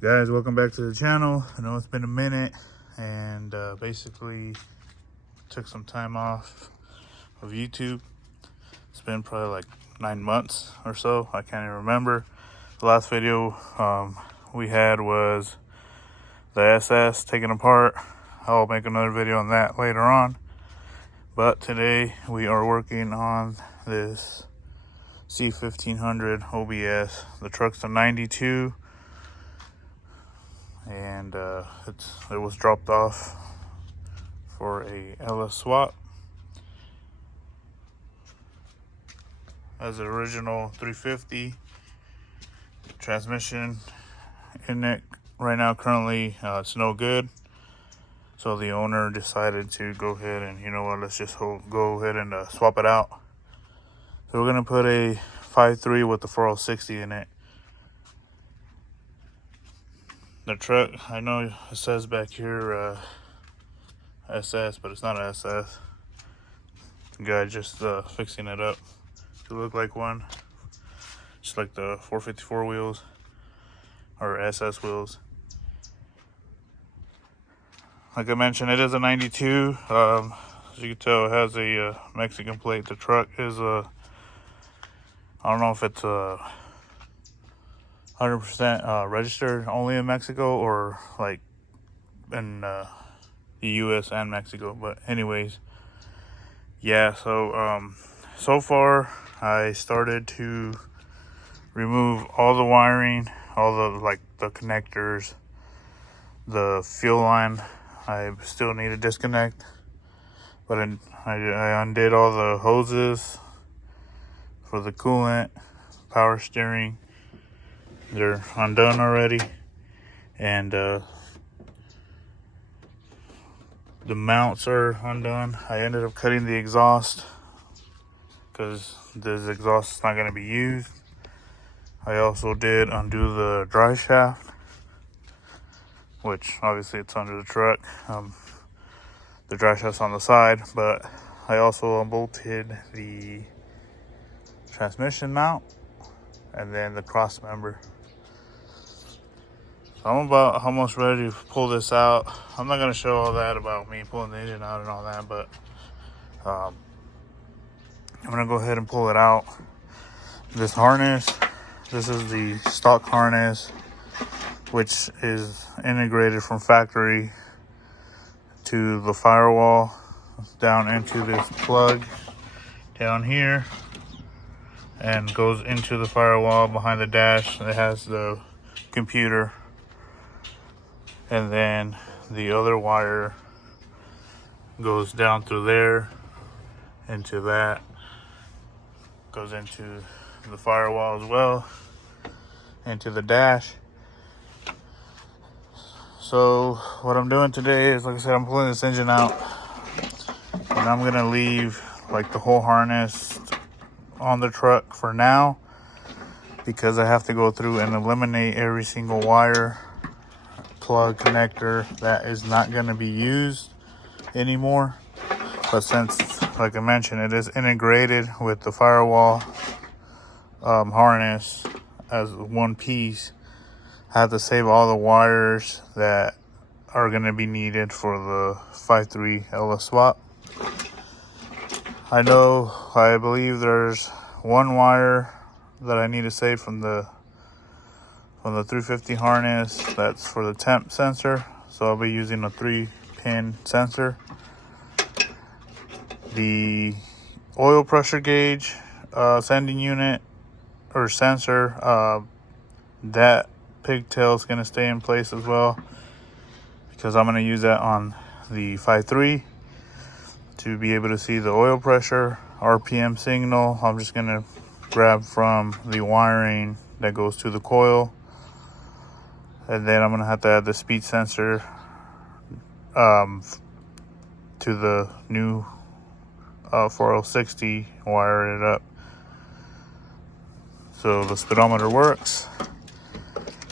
Guys, welcome back to the channel. I know it's been a minute, and basically took some time off of YouTube. It's been probably like 9 months or so. I can't even remember. The last video we had was the SS taken apart. I'll make another video on that later on. But today we are working on this C1500 OBS. The truck's a 92. And it was dropped off for a LS swap. As an original 350 transmission in it right now. Currently it's no good, so the owner decided to go ahead and, you know what, let's just go ahead and swap it out. So we're gonna put a 5.3 with the 4060 in it. The truck, I know it says back here SS, but it's not an SS. The guy just fixing it up to look like one, just like the 454 wheels or SS wheels. Like I mentioned, it is a 92. As you can tell, it has a Mexican plate. The truck is I don't know if it's 100% registered only in Mexico or like in the US and Mexico. But anyways, yeah, so far I started to remove all the wiring, all the the connectors, the fuel line. I still need to disconnect, but I undid all the hoses for the coolant, power steering. They're undone already, and the mounts are undone. I ended up cutting the exhaust because this exhaust is not going to be used. I also did undo the drive shaft, which obviously it's under the truck. The drive shaft's on the side, but I also unbolted the transmission mount and then the cross member. I'm about almost ready to pull this out. I'm not going to show all that about me pulling the engine out and all that, but I'm going to go ahead and pull it out. This harness, this is the stock harness, which is integrated from factory to the firewall down into this plug down here and goes into the firewall behind the dash. It has the computer. And then the other wire goes down through there, into that, goes into the firewall as well, into the dash. So what I'm doing today is, like I said, I'm pulling this engine out, and I'm gonna leave like the whole harness on the truck for now, because I have to go through and eliminate every single wire, plug, connector that is not going to be used anymore. But since, like I mentioned, it is integrated with the firewall harness as one piece, I have to save all the wires that are going to be needed for the 5.3 LS swap. I believe there's one wire that I need to save from the 350 harness. That's for the temp sensor, so I'll be using a 3-pin sensor. The oil pressure gauge sending unit or sensor, that pigtail is going to stay in place as well, because I'm going to use that on the 5.3 to be able to see the oil pressure. RPM signal, I'm just going to grab from the wiring that goes to the coil. And then I'm going to have to add the speed sensor to the new 4060, wire it up so the speedometer works.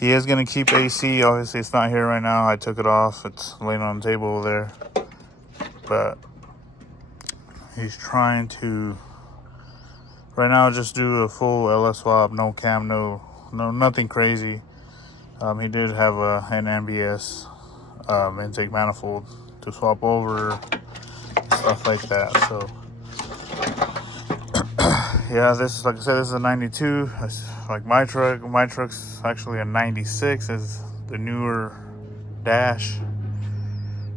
He is going to keep AC. Obviously, it's not here right now. I took it off. It's laying on the table over there. But he's trying to, right now, just do a full LS swap, no cam, no nothing crazy. He did have an NBS intake manifold to swap over, stuff like that. So yeah, this, like I said, this is a 92. Like my truck's actually a 96. Is the newer dash,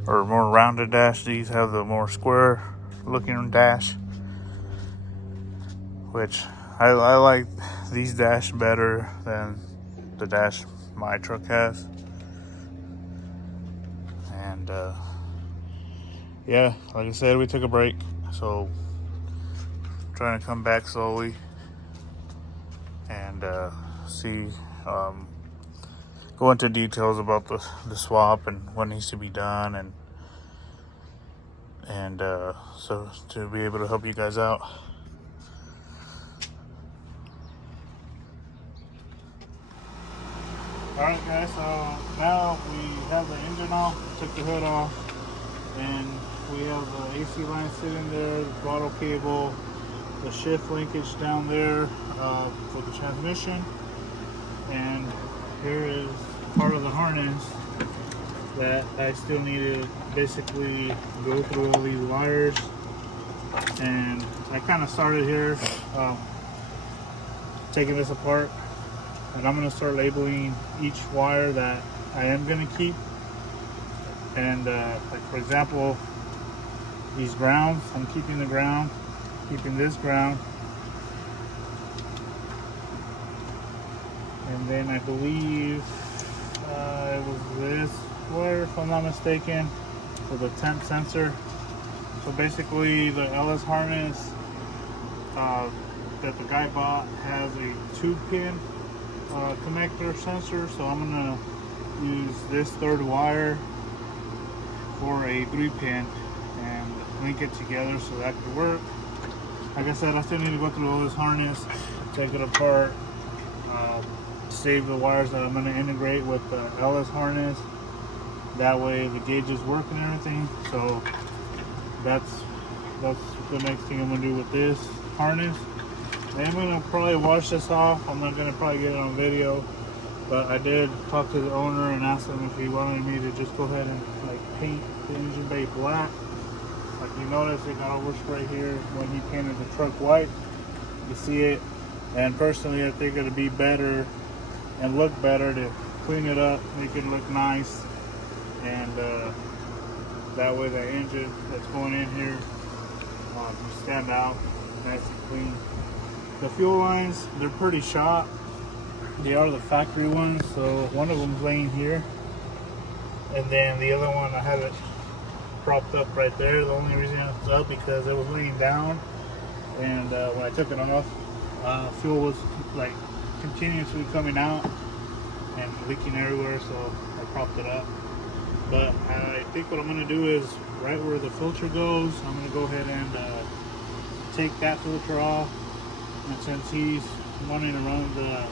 or more rounded dash. These have the more square looking dash, which I like these dash better than the dash my truck has. And yeah, like I said, we took a break, so trying to come back slowly and see, go into details about the swap and what needs to be done, and so to be able to help you guys out. Alright guys, so now we have the engine off, took the hood off, and we have the AC line sitting there, the throttle cable, the shift linkage down there for the transmission, and here is part of the harness that I still need to basically go through all these wires. And I kind of started here taking this apart, and I'm going to start labeling each wire that I am going to keep. And like for example, these grounds, I'm keeping the ground, keeping this ground, and then I believe it was this wire, if I'm not mistaken, for the temp sensor. So basically the LS harness that the guy bought has a 2-pin connector sensor, so I'm gonna use this third wire for a 3-pin and link it together so that could work. Like I said, I still need to go through all this harness, take it apart, save the wires that I'm going to integrate with the LS harness. That way the gauges work and everything. So that's the next thing I'm going to do with this harness. Then I'm going to probably wash this off. I'm not going to probably get it on video, but I did talk to the owner and ask him if he wanted me to just go ahead and like paint the engine bay black. Like you notice, it got overspray here when he painted the truck white. You see it, and personally I think it'd be better and look better to clean it up, make it look nice, and that way the engine that's going in here stand out nice and clean. The fuel lines, they're pretty shot. They are the factory ones, so one of them's laying here, and then the other one I have it propped up right there. The only reason it's up because it was laying down, and when I took it off, fuel was like continuously coming out and leaking everywhere, so I propped it up. But I think what I'm going to do is right where the filter goes, I'm going to go ahead and take that filter off. And since he's wanting to run the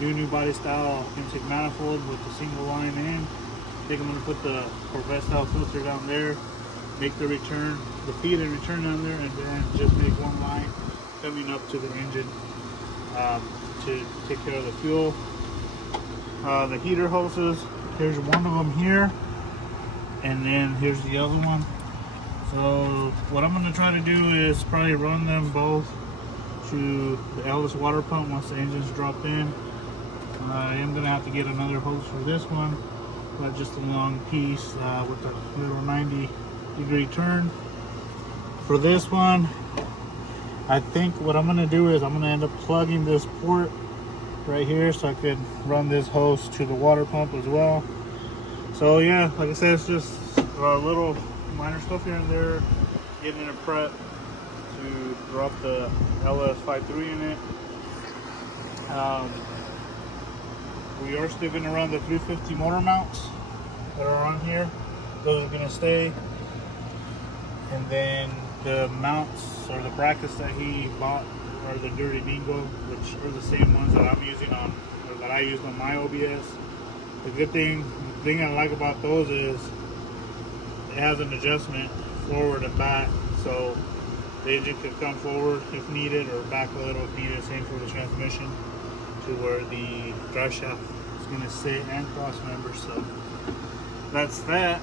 new body style intake manifold with the single line in, I think I'm going to put the Corvette style filter down there, make the return, the feed and return down there, and then just make one line coming up to the engine to take care of the fuel. The heater hoses, here's one of them here, and then here's the other one. So what I'm going to try to do is probably run them both to the Ellis water pump once the engine's dropped in. I am going to have to get another hose for this one, but just a long piece with a little 90-degree turn. For this one, I think what I'm going to do is I'm going to end up plugging this port right here so I could run this hose to the water pump as well. So yeah, like I said, it's just a little minor stuff here and there, getting it prep to drop the LS53 in it. We are still going to run the 350 motor mounts that are on here. Those are going to stay. And then the mounts or the brackets that he bought are the Dirty Dingo, which are the same ones that I'm using on, or that I use on my OBS. The thing I like about those is it has an adjustment forward and back, so the engine can come forward if needed or back a little if needed. Same for the transmission, to where the drive shaft gonna sit and cross members. So that's that.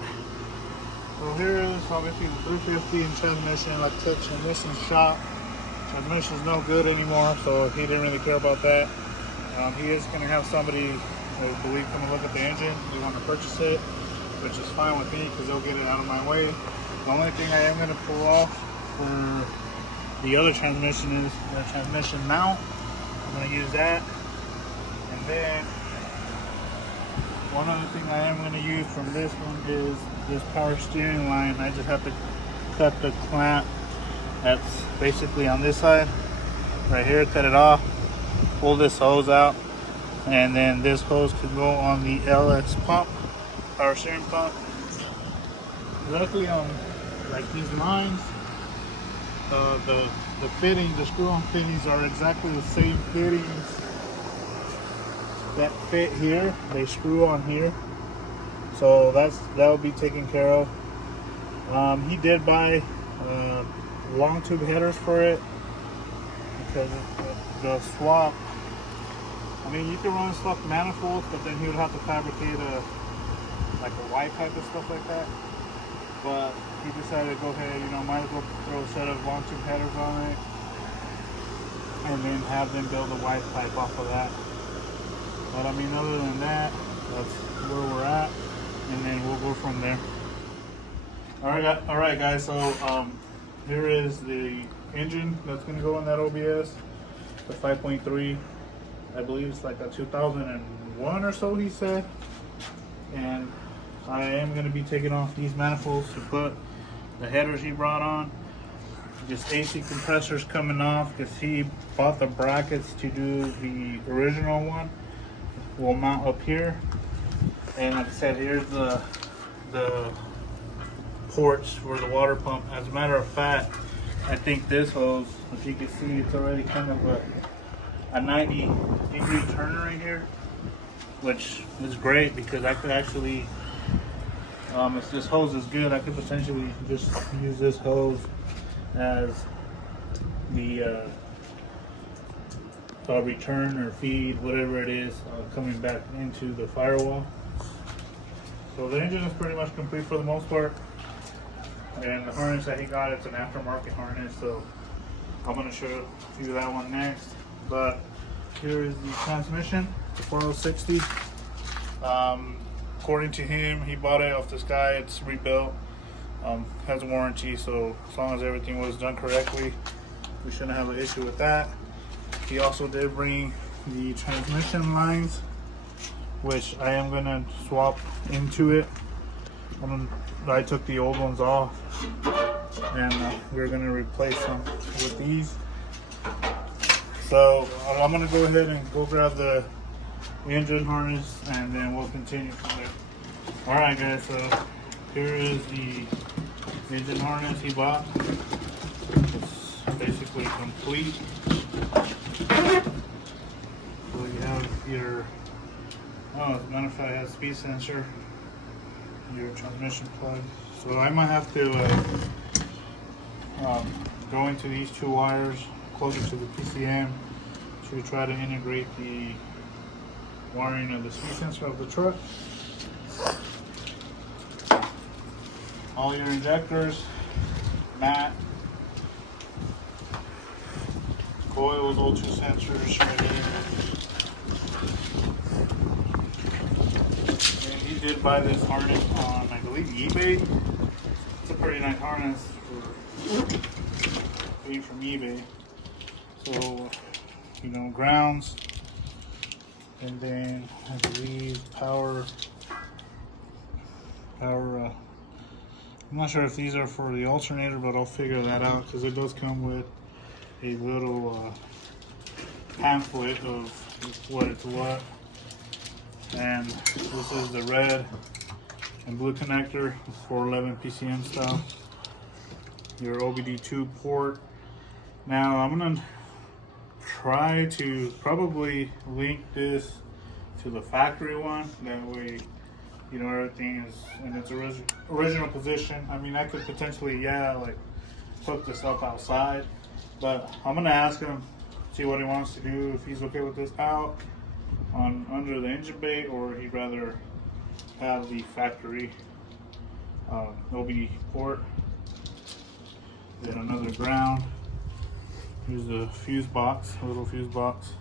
So here is obviously the 350 and transmission. Like I said, transmission's shot. Transmission's no good anymore, so he didn't really care about that. He is gonna have somebody, I believe, come and look at the engine. They want to purchase it, which is fine with me because they'll get it out of my way. The only thing I am gonna pull off for the other transmission is the transmission mount. I'm gonna use that, and then one other thing I am going to use from this one is this power steering line. I just have to cut the clamp that's basically on this side right here, cut it off, pull this hose out, and then this hose could go on the LX pump, power steering pump. Luckily on like these lines, the fitting, the screw-on fittings are exactly the same fittings that fit here. They screw on here, so that will be taken care of. He did buy long tube headers for it because the swap, I mean, you can run swap manifolds, but then he would have to fabricate like a Y pipe and stuff like that. But he decided to go ahead, you know, might as well throw a set of long tube headers on it and then have them build a Y pipe off of that. But I mean, other than that, that's where we're at, and then we'll go from there. All right, guys. So here is the engine that's going to go in that OBS, the 5.3. I believe it's like a 2001 or so, he said. And I am going to be taking off these manifolds to put the headers he brought on. Just AC compressors coming off because he bought the brackets to do the original one. Will mount up here, and like I said, here's the ports for the water pump. As a matter of fact, I think this hose, if you can see, it's already kind of a 90-degree turn right here, which is great because I could actually, if this hose is good, I could potentially just use this hose as the return or feed, whatever it is, coming back into the firewall. So the engine is pretty much complete for the most part, and the harness that he got, it's an aftermarket harness, so I'm going to show you that one next. But here is the transmission, the 4060. According to him, he bought it off this guy. It's rebuilt, has a warranty, so as long as everything was done correctly, we shouldn't have an issue with that. He also did bring the transmission lines, which I am going to swap into it. I took the old ones off, and we're going to replace them with these. So I'm going to go ahead and go grab the engine harness, and then we'll continue from there. Alright guys, so here is the engine harness he bought. It's basically complete. So you have your, as a matter of fact, it has speed sensor, your transmission plug. So I might have to go into these two wires closer to the PCM to try to integrate the wiring of the speed sensor of the truck. All your injectors, mat, coils, O2 sensors right here. And he did buy this harness on, I believe, eBay. It's a pretty nice harness for being from eBay. So, you know, grounds, and then I believe power. I'm not sure if these are for the alternator, but I'll figure that out because it does come with a little pamphlet of what it's what. And this is the red and blue connector, 411 PCM style. Your OBD2 port. Now I'm gonna try to probably link this to the factory one. That way, you know, everything is in its original position. I mean, I could potentially, like hook this up outside, but I'm gonna ask him, see what he wants to do, if he's okay with this out, on under the engine bay, or he'd rather have the factory OBD port. Then another ground. Here's a fuse box, a little fuse box.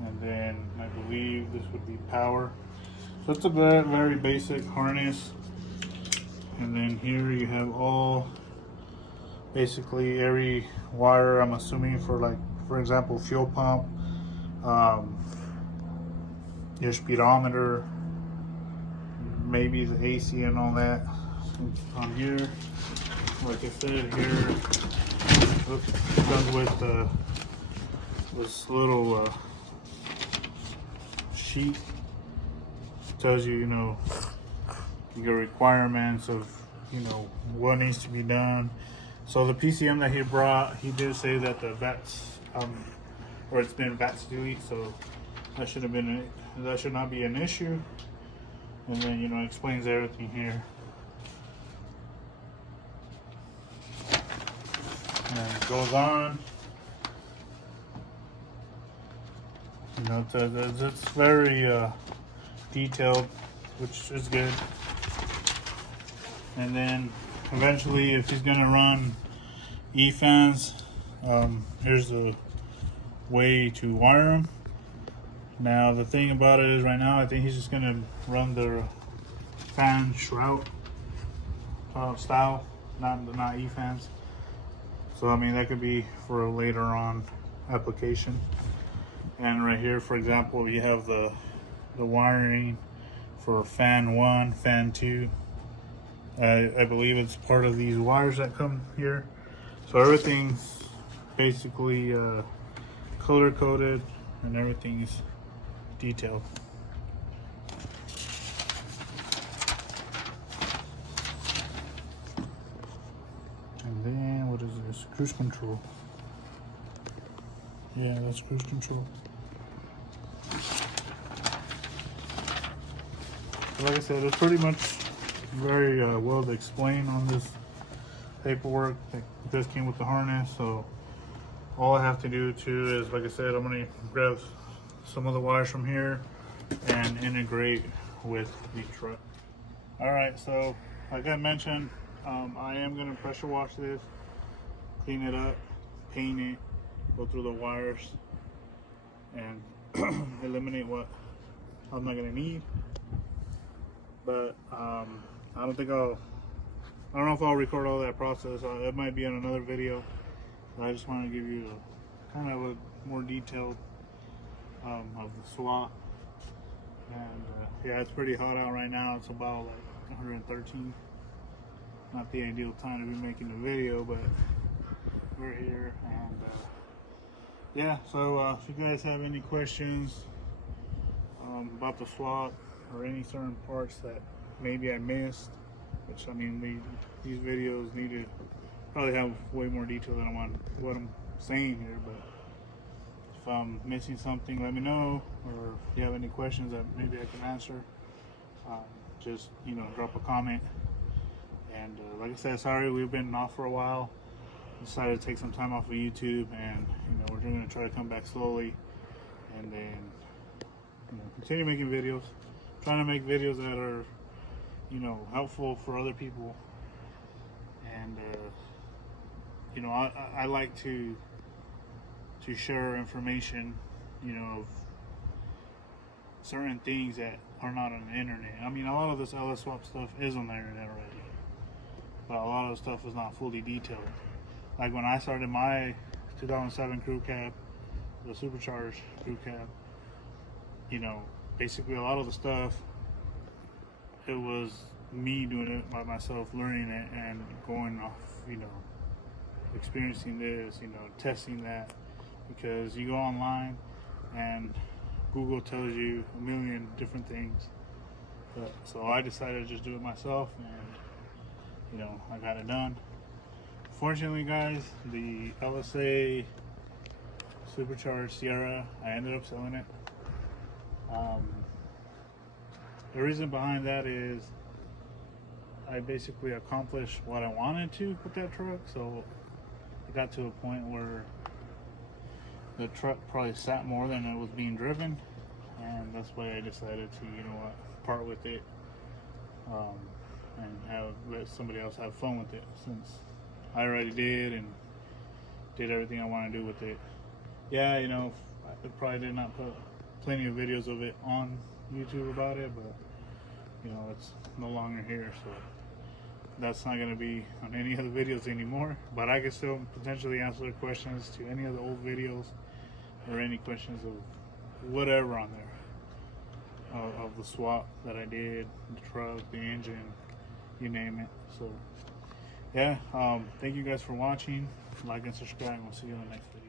And then I believe this would be power. So it's a very, very basic harness. And then here you have all, basically every wire, I'm assuming, for, like, for example, fuel pump, your speedometer, maybe the AC and all that. On here, like I said, here it comes with this little sheet. Tells you, you know, your requirements of, you know, what needs to be done. So the PCM that he brought, he did say that the VATS, or it's been VATS delete, so that should not be an issue. And then, you know, explains everything here. And it goes on. You know, it's very detailed, which is good. And then eventually, if he's gonna run E-fans, here's the way to wire them. Now the thing about it is, right now I think he's just gonna run the fan shroud style, not E-fans. So I mean, that could be for a later on application. And right here, for example, you have the wiring for fan 1, fan 2. I believe it's part of these wires that come here. So everything's basically color coded and everything's detailed. And then what is this? Cruise control. Yeah, that's cruise control. Like I said, it's pretty much very well explained on this paperwork. This came with the harness, so all I have to do too is, like I said, I'm going to grab some of the wires from here and integrate with the truck. Alright, so like I mentioned, I am going to pressure wash this, clean it up, paint it, go through the wires, and eliminate what I'm not going to need. But I don't know if I'll record all that process. It might be on another video. I just want to give you a kind of a more detailed of the swap. And yeah, it's pretty hot out right now. It's about like 113. Not the ideal time to be making a video, but we're here. And yeah, so if you guys have any questions about the swap, or any certain parts that maybe I missed, which I mean, these videos need to probably have way more detail than what I'm saying here. But if I'm missing something, let me know. Or if you have any questions that maybe I can answer, just, you know, drop a comment. And like I said, sorry we've been off for a while. Decided to take some time off of YouTube, and you know, we're going to try to come back slowly, and then, you know, continue making videos. Trying to make videos that are, you know, helpful for other people. And you know, I like to share information, you know, of certain things that are not on the internet. I mean, a lot of this LS swap stuff is on the internet already, but a lot of the stuff is not fully detailed. Like when I started my 2007 crew cab, the supercharged crew cab, you know, basically a lot of the stuff, it was me doing it by myself, learning it and going off, you know, experiencing this, you know, testing that, because you go online and Google tells you a million different things. But so I decided to just do it myself, and you know, I got it done. Fortunately, guys, the LSA supercharged Sierra, I ended up selling it. The reason behind that is I basically accomplished what I wanted to with that truck. So it got to a point where the truck probably sat more than it was being driven, and that's why I decided to, you know what, part with it, and let somebody else have fun with it, since I already did and did everything I want to do with it. Yeah, you know, I probably did not put plenty of videos of it on YouTube about it, but you know, it's no longer here, so that's not going to be on any of the videos anymore. But I can still potentially answer questions to any of the old videos, or any questions of whatever on there, of the swap that I did, the truck, the engine, you name it. So yeah, thank you guys for watching. Like and subscribe. We'll see you in the next video.